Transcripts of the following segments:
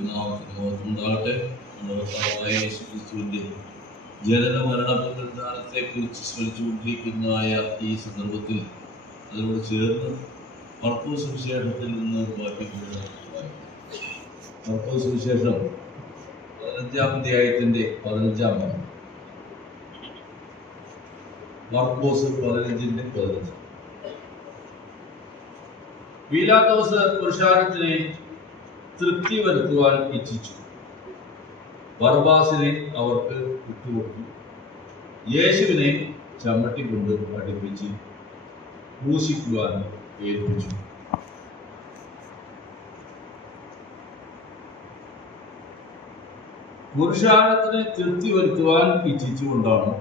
ഉണ്ടാകട്ടെ. യേശുക്രിസ്തുവിന്റെ ജനന മരണ പുനരുദ്ധാനത്തെ കുറിച്ച് സ്മരിച്ചുകൊണ്ടിരിക്കുന്നതായ ഈ സന്ദർഭത്തിൽ അതിനോട് ചേർന്ന് മർക്കോസ് സുവിശേഷത്തിൽ നിന്ന് വാക്യങ്ങൾ മർക്കോസ് സുവിശേഷം 15-ാം അധ്യായത്തിന്റെ 15-ാം വാക്യം. മർക്കോസ് 15:15. പീലാത്തോസ് പുരുഷാരത്തിനെ തൃപ്തി വരുത്തുവാൻ ഇച്ഛിച്ചു. ബർബ്ബാസിനെ അവർക്ക് വിട്ടുകൊടുത്തു. യേശുവിനെ ചമ്മട്ടിക്കൊണ്ട് അടുപ്പിച്ച് ക്രൂശിക്കുവാൻ ഏൽപ്പിച്ചു. പുരുഷാരത്തിനെ തൃപ്തി വരുത്തുവാൻ ഇച്ഛിച്ചുകൊണ്ടാണ്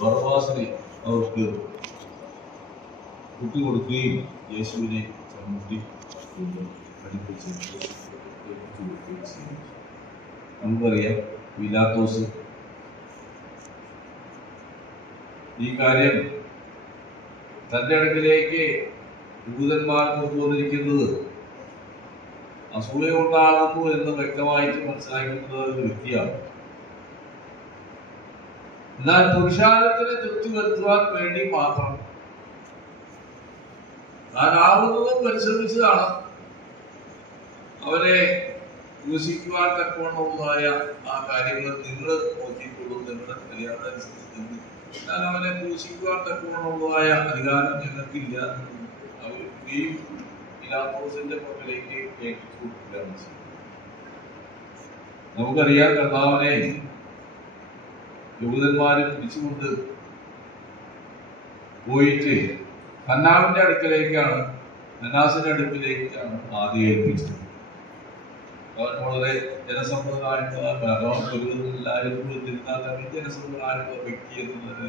ബർബ്ബാസിനെ അവർക്ക് വിട്ടുകൊടുക്കുകയും യേശുവിനെ ചമ്മട്ടി അടുപ്പിച്ച് നമുക്കറിയാം. പീലാത്തോസ് ഈ കാര്യം തന്റെ അടുക്കിലേക്ക് യഹൂദന്മാർ കൊണ്ടുവന്നിരിക്കുന്നത് അസൂയ കൊണ്ടാകുന്നു എന്ന് വ്യക്തമായിട്ട് മനസ്സിലാക്കുന്നത് ഒരു വ്യക്തിയാണ്. എന്നാൽ പുരുഷാരത്തിനെ തൃപ്തി വരുത്തുവാൻ വേണ്ടി മാത്രം താൻ ആവുന്നതും പരിശ്രമിച്ചതാണ് അവരെ ക്രൂശിക്കുവാൻ തക്കവണ്ണമുള്ളതായ ആ കാര്യങ്ങൾ നിങ്ങൾ നോക്കിക്കൊള്ളൂ, നിങ്ങളുടെ മര്യാദനുസരിച്ച് ഞാൻ അവനെ ക്രൂശിക്കുവാൻ തക്കവണ്ണമുള്ളതായ അധികാരം ഞങ്ങൾക്കില്ല. അവരെയും പീലാത്തോസിന്റെ പക്കലേക്ക് ഏൽപ്പിച്ചു കൊടുക്കുകയാണ്. നമുക്കറിയാം, കർത്താവിനെ യഹൂദന്മാരെ പിടിച്ചുകൊണ്ട് പോയിട്ട് ഹന്നാവിന്റെ അടുക്കലേക്കാണ്, ഹന്നാസിന്റെ അടുക്കിലേക്കാണ് ആദ്യം ഏൽപ്പിച്ചത്. അവൻ വളരെ ജനസമ്പന്നനായിട്ടുള്ള ജനസമ്പന്നനായിട്ടുള്ള വ്യക്തി എന്നുള്ളത്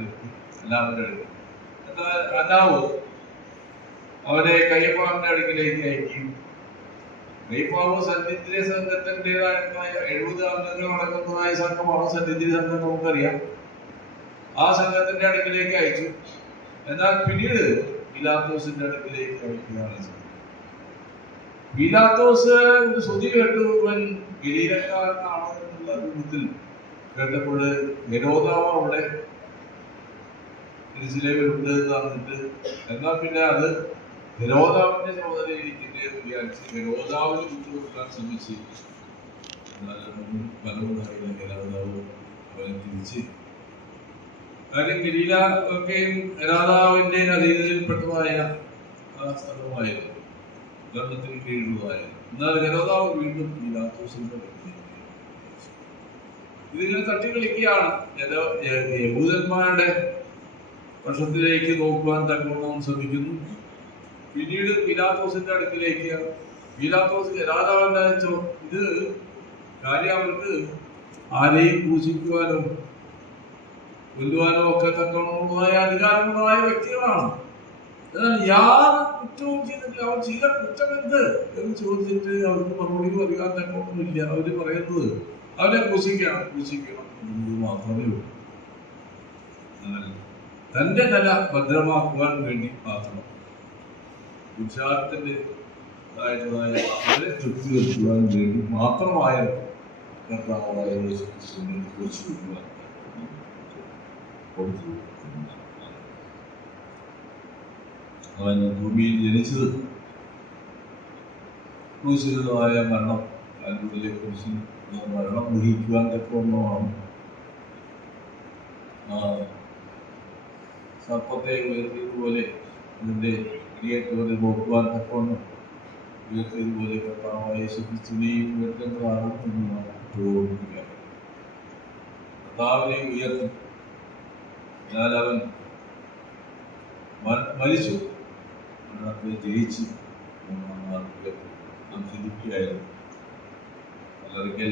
ഹന്നാവിന്റെ അടുക്കൽ. എന്നാൽ ഹന്നാവ് അവനെ കയ്യപ്പാവിന്റെ അടുക്കിലേക്ക് അയക്കും. കയ്യപ്പാവ് സന്നിധിര സംഘത്തിൻ്റെതായിട്ടുള്ള 70 അംഗങ്ങൾ അടങ്ങുന്നതായ സംഘമാണ് സന്നിധിര സംഘം, നമുക്കറിയാം. ആ സംഘത്തിന്റെ അടുക്കിലേക്ക് അയച്ചു. എന്നാൽ പിന്നീട് പീലാത്തോസിന്റെ അടുക്കിലേക്ക് അയക്കുകയാണ് ചെയ്തത്. പീലാത്തോസ് ഒരു ശ്രുതി കേട്ടു, ഇവൻ ഗലീലക്കാരനാണ് എന്നുള്ള രൂപത്തിൽ കേട്ടപ്പോൾ ഹെരോദാവ് അവിടെ യെരൂശലേമിലുണ്ട് എന്ന് പറഞ്ഞിട്ട്, എന്നാൽ പിന്നെ അത് ഹെരോദാവിന്റെ ചുമതലയിരിക്കില്ലേ എന്ന് വിചാരിച്ച് ഹെരോദാവിന് വിട്ടുകൊടുക്കാൻ ശ്രമിച്ച് ഫലമുണ്ടായില്ല. ഹെരോദാവ് അവനെ തിരിച്ച്, കാര്യം ഗലീല ഒക്കെയും ഹെരോദാവിന്റെ അധീനതയിൽപ്പെട്ടതായ ആ സ്ഥലമായിരുന്നു, ഗർഭത്തിന് കീഴിലുള്ളതായിരുന്നു. എന്നാൽ ഹെരോദാവ് വീണ്ടും പീലാത്തോസിന്റെ ഇതിങ്ങനെ തട്ടിക്കളിക്കുകയാണ്. യഹൂദന്മാരുടെ പക്ഷത്തിലേക്ക് നോക്കുവാൻ തക്കവണ്ണം ശ്രമിക്കുന്നു. പിന്നീട് പീലാത്തോസിന്റെ അടുക്കിലേക്ക് പീലാത്തോസ് രാജാവിന്റെ ഇത് കാര്യം അവർക്ക് ആരെയും ക്രൂശിക്കുവാനോ കൊല്ലുവാനോ ഒക്കെ തക്കവണ്ണമുള്ളതായ അധികാരമുള്ളതായ വ്യക്തികളാണ്. എന്നാൽ യാതൊരു കുറ്റവും ചെയ്തിട്ടില്ല. അവർ ചെയ്ത കുറ്റം എന്ത് എന്ന് ചോദിച്ചിട്ട് അവർക്ക് മറുപടി പറയാൻ തക്കവണ്ണമില്ല. അവര് പറയുന്നത് അവരെ ക്രൂശിക്കണം എന്നത് മാത്രമേ ഉള്ളൂ. തന്റെ നില ഭദ്രമാക്കുവാൻ വേണ്ടി മാത്രം പുരുഷാരത്തിന്റെ അവരെ തൃപ്തി വരുത്തുവാൻ വേണ്ടി മാത്രമായ കർത്താവായ യേശുക്രിസ്തുവിനെ ക്രൂശിക്കുവാൻ അവൻ ഭൂമിയിൽ ജനിച്ചത് ക്രൂശിതമായ മരണം, അതിനുള്ളിലെ ക്രൂശിൽ മരണം വഹിക്കുവാൻ തക്കവണ്ണമാണ്. സർപ്പത്തെ ഉയർത്തിയതുപോലെ അതിന്റെ ക്രിയേറ്റവരെ നോക്കുവാൻ തക്കവണ്ണം ഉയർത്തിയതുപോലെ കർത്താവായ യേശുക്രിസ്തുവിനെയും ഉയർത്തേണ്ടതാണ് എന്നാണ് ഓർമ്മിപ്പിക്കുക. കർത്താവിനെ ഉയർത്തി, എന്നാൽ അവൻ മരിച്ചു, മരണത്തെ ജയിച്ച് നാം ചിന്തിക്കുകയായിരുന്നു. അല്ലെങ്കിൽ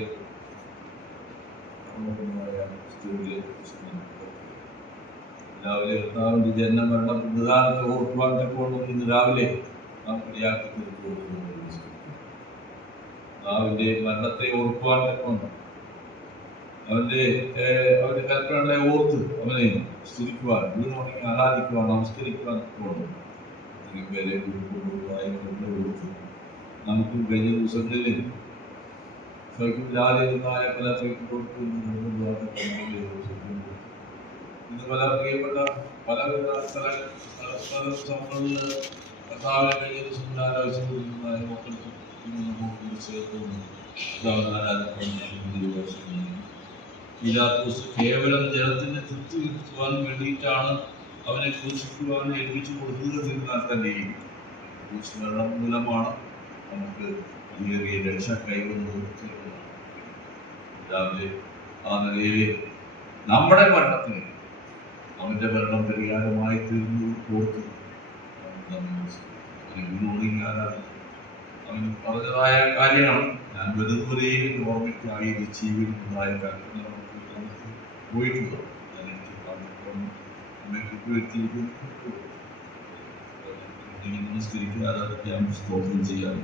രാവിലെ കർത്താവിന്റെ ജനന മരണ പുനരുദ്ധാനത്തെ ഓർക്കുവാൻ തക്കവണ്ണം ഇന്ന് രാവിലെ നാം ഇടയാക്കി തീർക്കുന്നു. കർത്താവിന്റെ മരണത്തെ ഓർക്കുവാൻ തക്കവണ്ണം അവന്റെ കൽപ്പനകളെ ഓർത്ത് അവനെ സ്തുതിക്കുവാൻ, വീണുണങ്ങി ആരാധിക്കുവാൻ, നമസ്കരിക്കുവാൻ തക്കവണ്ണം പേരെ കൊടുത്ത് നമുക്കും കഴിഞ്ഞ ദിവസങ്ങളിൽ ജാതിയായ പല കൊടുത്തു ഇന്ന് പല പ്രിയപ്പെട്ട പലവിധ സ്ഥലങ്ങളിൽ കർത്താവിനെ കഴിഞ്ഞ സുന്ദരാവശ്യമായ മക്കൾക്ക് നമുക്ക് ചേർത്തുകൊണ്ട് പീലാത്തോസ് കേവലം ജനത്തിന്റെ തൃപ്തി വരുത്തുവാൻ വേണ്ടിയിട്ടാണ് അവനെ ക്രൂശിക്കുവാൻ ഏൽപ്പിച്ചു കൊടുത്തതെന്നാൽ തന്നെയും ക്രൂശിമരണം മൂലമാണ് നമുക്ക് വലിയ രക്ഷ കൈവന്നത്. രാവിലെ ആ നിലയിൽ നമ്മുടെ മരണത്തിന് അവന്റെ മരണം പരിഹാരമായി തീർന്നു ഓർത്ത് അവൻ പറഞ്ഞതായ കാര്യമാണ്, ഞാൻ വരുന്നവരെയും ഓർമ്മയ്ക്കായി ജീവിക്കുന്നതായ കാര്യങ്ങൾ നമുക്ക് പോയിട്ടുണ്ടോ. നമസ്കരിക്കാതെ സ്തോത്രം ചെയ്യാൻ